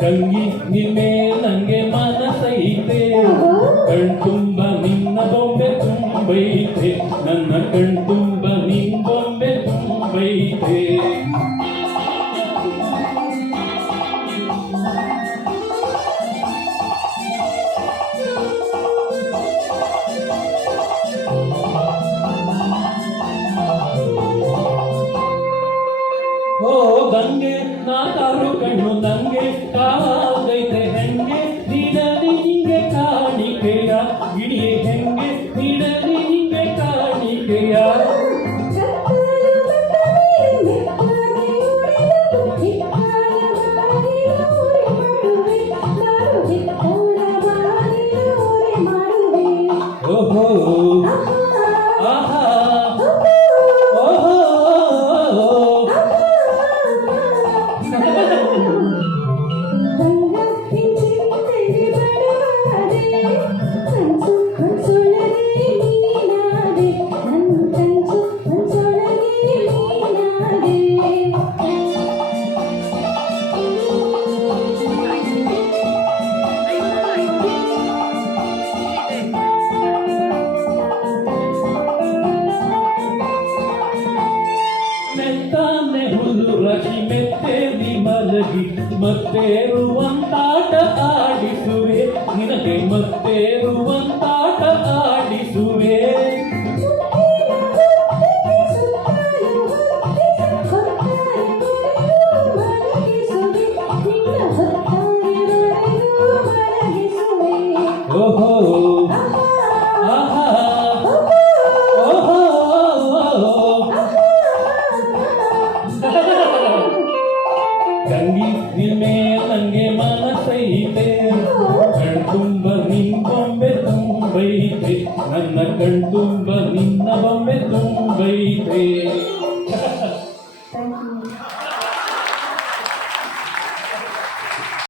ತಂಗಿ ನಿನ್ನೆ ನಂಗೆ ಮನಸೈತೆ ಕಣ್ತುಂಬ ನಿನ್ನ ಬೊಂಬೆ ತುಂಬೈತೆ ನನ್ನ ಕಣ್ತುಂಬ ನಿನ್ ಬೊಂಬೆ ತುಂಬೈತೆ ಓ ಗಂಗೆ ನಾಕಾರು ಕಣ್ಣು ನಂಗೆ ಕಾವಾಗೈತೆ ಹೆಂಗೆ ನೀಡಲಿ ಹಿಂಗೆ ಕಾಣಿಕೆಯ ಗಿಣಿಯೇ ಹೆಂಗೆ ನೀಡಲಿ ಹಿಂಗೆ ಕಾಣಿಕೆಯ ಓಹೋ ಆಹಾ ಮೆತ್ತಾನೆ ಹುಲ್ಲು ರಚಿ ಮೆತ್ತೇರಿ ಮಲಗಿ ಮತ್ತೇರುವಂತಾಟ ಆಡಿಸುವೆ ನಿನಗೆ ಮತ್ತೇರುವಂತಾಟ ಆಡಿಸುವೆ ಓಹೋ ಆಹಾ ತಂಗಿ ನಿನ್ನೆ ನಂಗೆ ಮನಸೈತೆ ಕಣ್ತುಂಬ ನಿನ್ ಬೊಂಬೆ ತುಂಬೈತೆ ನನ್ನ ಕಣ್ತುಂಬ ನಿನ್ನ ಬೊಂಬೆ ತುಂಬೈತೆ